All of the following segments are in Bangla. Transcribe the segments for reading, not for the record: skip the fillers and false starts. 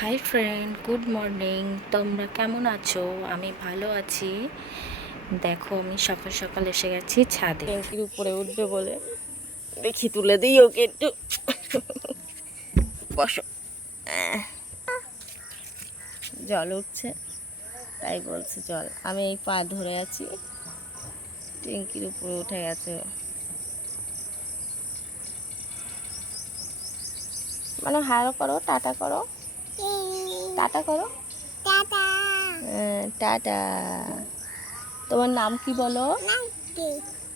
Hi friend, good morning. তোমরা কেমন আছো? আমি ভালো আছি। দেখো, আমি সকাল সকাল এসে গেছি ছাদে। ট্যাঙ্কির উপরে উঠবে বলে দেখি তুলে দিই ওকে একটু। বসো। জল উঠছে, তাই বলছে জল। আমি এই পা ধরে আছি, ট্যাঙ্কির উপরে উঠে গেছে। মানে হালো করো, টাটা করো, টাটা করো, টাটা। তোমার নাম কি বলো?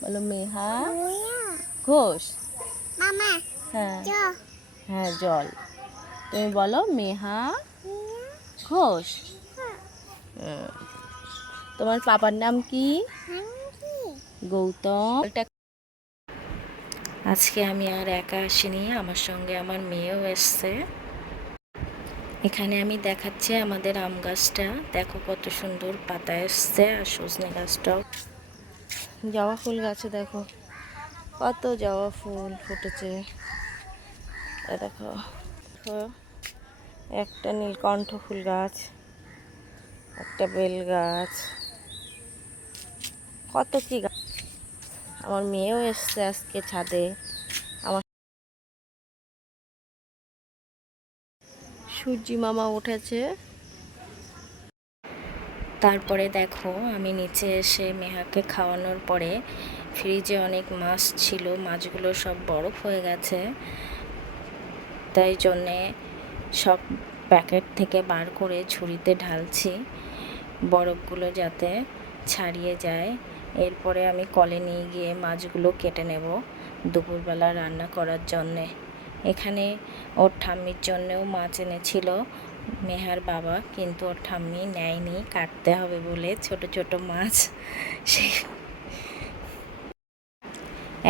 বলো মেহা ঘোষ। হ্যাঁ হ্যাঁ, জল। তুমি বলো মেহা ঘোষ। তোমার পাপার নাম কি? গৌতম। আজকে আমি আর একা আসিনি, আমার সঙ্গে আমার মেয়েও এসছে। এখানে আমি দেখাচ্ছি আমাদের আম গাছটা, দেখো কত সুন্দর পাতা এসছে। আর সজনে গাছটাও, জবা ফুল গাছে দেখো কত জবা ফুল ফুটেছে। দেখো, একটা নীলকণ্ঠ ফুল গাছ, একটা বেল গাছ, কত কি গাছ। আমার মেয়েও এসছে আজকে ছাদে। আমার সূর্যি মামা উঠেছে। তারপরে দেখো, আমি নিচে এসে মেহাকে খাওয়ানোর পরে ফ্রিজে অনেক মাছ ছিল, মাছগুলো সব বরফ হয়ে গেছে। তাই জন্যে সব প্যাকেট থেকে বার করে ঝুড়িতে ঢালছি, বরফগুলো যাতে ছাড়িয়ে যায়। এরপরে আমি কলে নিয়ে গিয়ে মাছগুলো কেটে নেব দুপুরবেলা রান্না করার জন্যে। এখানে ওর ঠাম্মির জন্যেও মাছ এনেছিল মেহার বাবা, কিন্তু ওর ঠাম্মি নেয়নি, কাটতে হবে বলে ছোট ছোট মাছ। সেই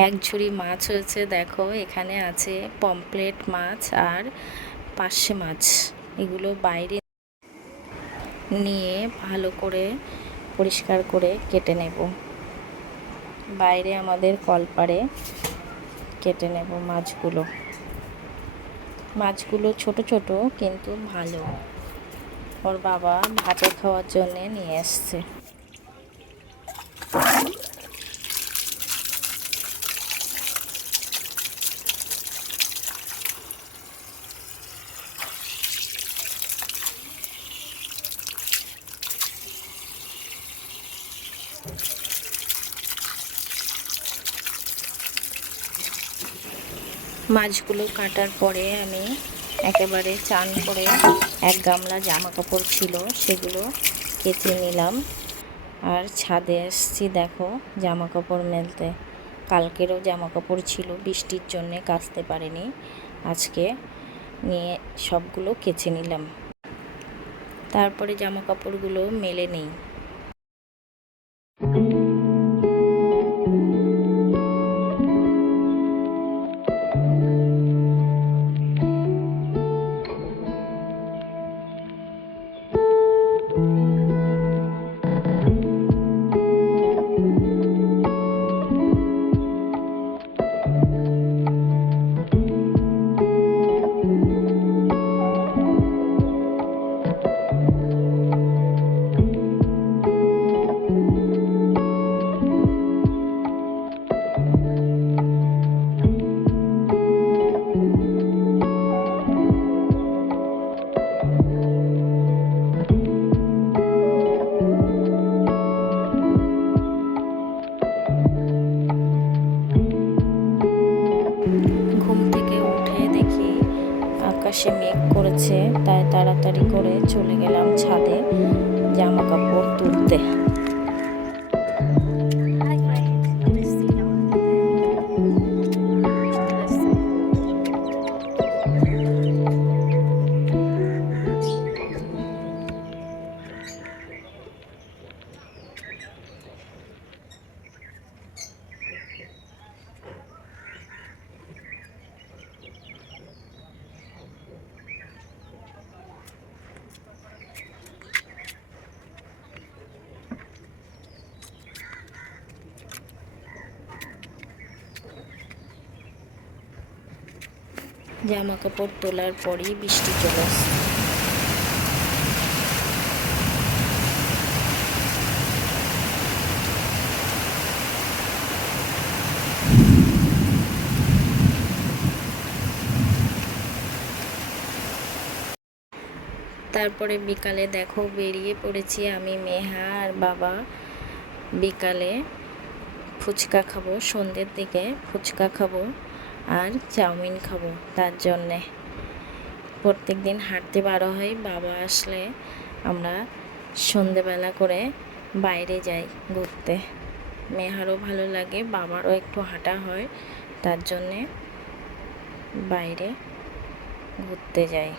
এক ঝুড়ি মাছ হয়েছে। দেখো, এখানে আছে পমফ্রেট মাছ আর পার্শে মাছ। এগুলো বাইরে নিয়ে ভালো করে পরিষ্কার করে কেটে নেব। বাইরে আমাদের কলপাড়ে কেটে নেব মাছগুলো। মাছগুলো ছোট ছোট কিন্তু ভালো। ওর বাবা ভাতে খাওয়ার জন্যে নিয়ে এসছে। মাছগুলো কাটার পরে আমি একেবারে চান করে এক গামলা জামা কাপড় ছিল সেগুলো কেচে নিলাম। আর ছাদে এসছি দেখো জামা কাপড় মেলতে। কালকেরও জামা কাপড় ছিল, বৃষ্টির জন্যে কাচতে পারিনি। আজকে নিয়ে সবগুলো কেচে নিলাম। তারপরে জামা কাপড়গুলো মেলে নিই। ঘুম থেকে উঠে দেখি আকাশে মেঘ করেছে, তাই তাড়াতাড়ি করে চলে গেলাম ছাদে জামা কাপড় তুলতে। জামা কাপড় তোলার পরই বৃষ্টি চলে আসছে। তারপরে বিকালে দেখো বেরিয়ে পড়েছি আমি, মেহা আর বাবা। বিকালে ফুচকা খাবো, সন্ধ্যের দিকে ফুচকা খাবো আর চাউমিন খাবো। তার জন্যে প্রত্যেক দিন হাঁটতে বারো হয়, বাবা আসলে আমরা সন্ধেবেলা করে বাইরে যাই ঘুরতে। মেহারও ভালো লাগে, বাবারও একটু হাঁটা হয়, তার জন্যে বাইরে ঘুরতে যাই।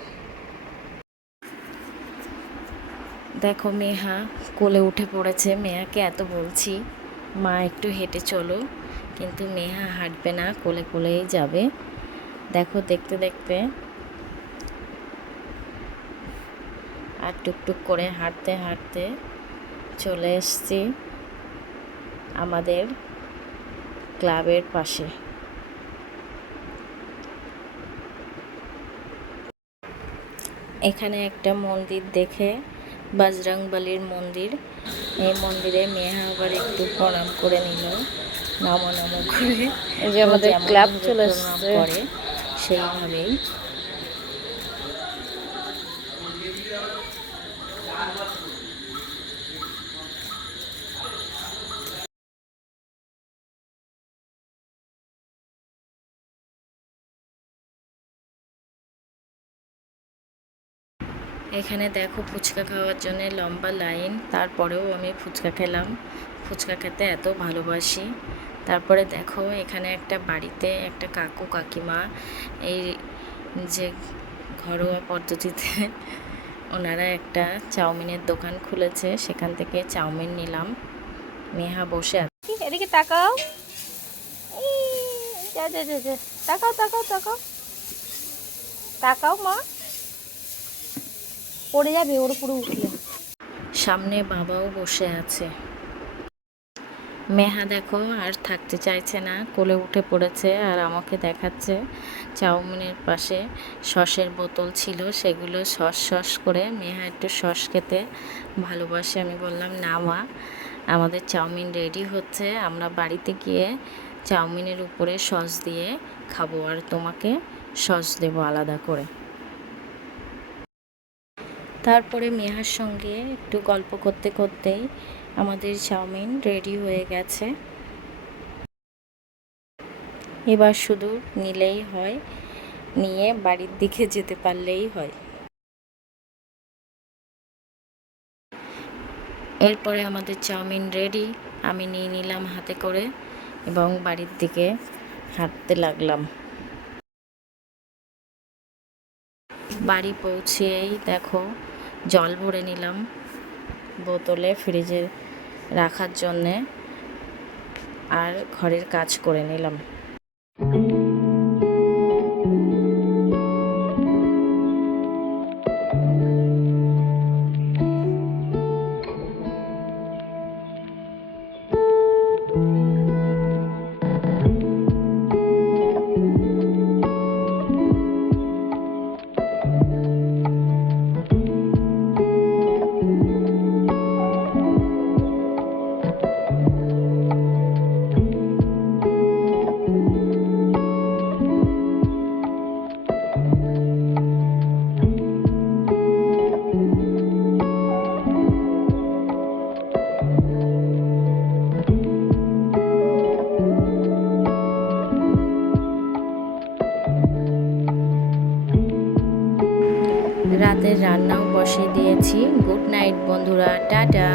দেখো মেহা কোলে উঠে পড়েছে। মেহাকে এত বলছি মা একটু হেঁটে চলো, কিন্তু মেহা হাঁটবে না, কোলে কোলেই যাবে। দেখো দেখতে দেখতে আর টুকটুক করে হাঁটতে হাঁটতে চলে এসেছি আমাদের ক্লাবের পাশে। এখানে একটা মন্দির দেখে, বজরংবলীর মন্দির, এই মন্দিরে মেহা আবার একটু প্রণাম করে নিল, নমো নমো করে। এই যে আমাদের ক্লাব চলে এসেছে করে সেইভাবেই। এখানে দেখো ফুচকা খাওয়ার জন্য লম্বা লাইন, তারপরেও আমি ফুচকা খেলাম। ফুচকা খেতে এত ভালোবাসি। তারপরে দেখো এখানে একটা বাড়িতে একটা কাকু কাকিমা, এই যে ঘরোয়া পদ্ধতিতে ওনারা একটা চাউমিনের দোকান খুলেছে, সেখান থেকে চাউমিন নিলাম। মেহা বসে আছে। এদিকে তাকাও, যা যা যা যা, তাকাও তাকাও তাকাও তাকাও, মা পড়ে যাবে ওর উপরে উঠলে। সামনে বাবাও বসে আছে। মেহা দেখো আর থাকতে চাইছে না, কোলে উঠে পড়েছে আর আমাকে দেখাচ্ছে। চাউমিনের পাশে সসের বোতল ছিল, সেগুলো সস করে, মেহা একটু সস খেতে ভালোবাসে। আমি বললাম না মা, আমাদের চাউমিন রেডি হচ্ছে, আমরা বাড়িতে গিয়ে চাউমিনের উপরে সস দিয়ে খাবো আর তোমাকে সস দেবো আলাদা করে। তারপরে মেহার সঙ্গে একটু গল্প করতে করতেই আমাদের চাউমিন রেডি হয়ে গেছে। এবার শুধু নিলেই হয়, নিয়ে বাড়ির দিকে যেতে পারলেই হয়। এরপরে আমাদের চাউমিন রেডি, আমি নিয়ে নিলাম হাতে করে এবং বাড়ির দিকে হাঁটতে লাগলাম। বাড়ি পৌঁছেই দেখো জল ভরে নিলাম বোতলে ফ্রিজে রাখার জন্যে, আর ঘরের কাজ করে নিলাম। রাতের রান্নাও বসিয়ে দিয়েছি। গুড নাইট বন্ধুরা, টাটা।